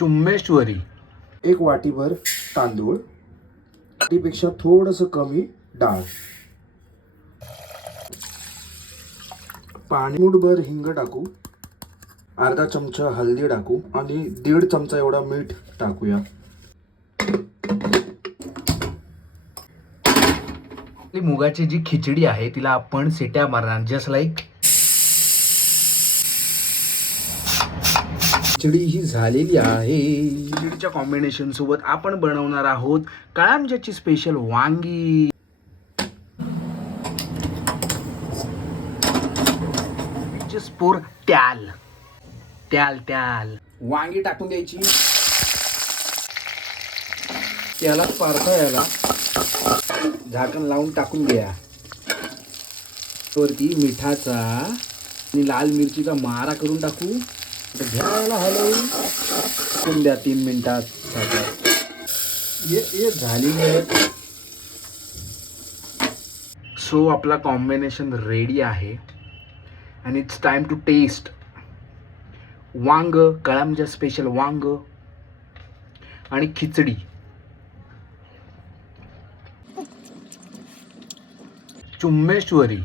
चुम्मेश्वरी, 1 वाटीभर तांदूळ, वाटीपेक्षा थोडंसं कमी डाळ, पाणी, मूठभर हिंग टाकू, अर्धा चमचा हळदी टाकू आणि 1.5 चमचा एवढा मीठ टाकूया. मुगाची जी खिचडी आहे तिला आपण सिट्या मारणार, जस्ट लाईक. खिचडी ही झालेली आहे. खिचडीच्या कॉम्बिनेशन सोबत आपण बनवणार आहोत काळांब्याची स्पेशल वांगी. स्पोर ट्याल ट्याल ट्याल वांगी टाकून द्यायची, त्याला पारता यायला झाकण लावून टाकून द्या. वरती मिठाचा आणि लाल मिरचीचा मारा करून टाकू. घ्यायला हलवून टाकून द्या 3 मिनिटात. ये झाली आहे. सो आपला कॉम्बिनेशन रेडी आहे आणि इट्स टाइम टू टेस्ट. वांग, कळांब्या स्पेशल वांग आणि खिचडी. चुम्मेश्वरी.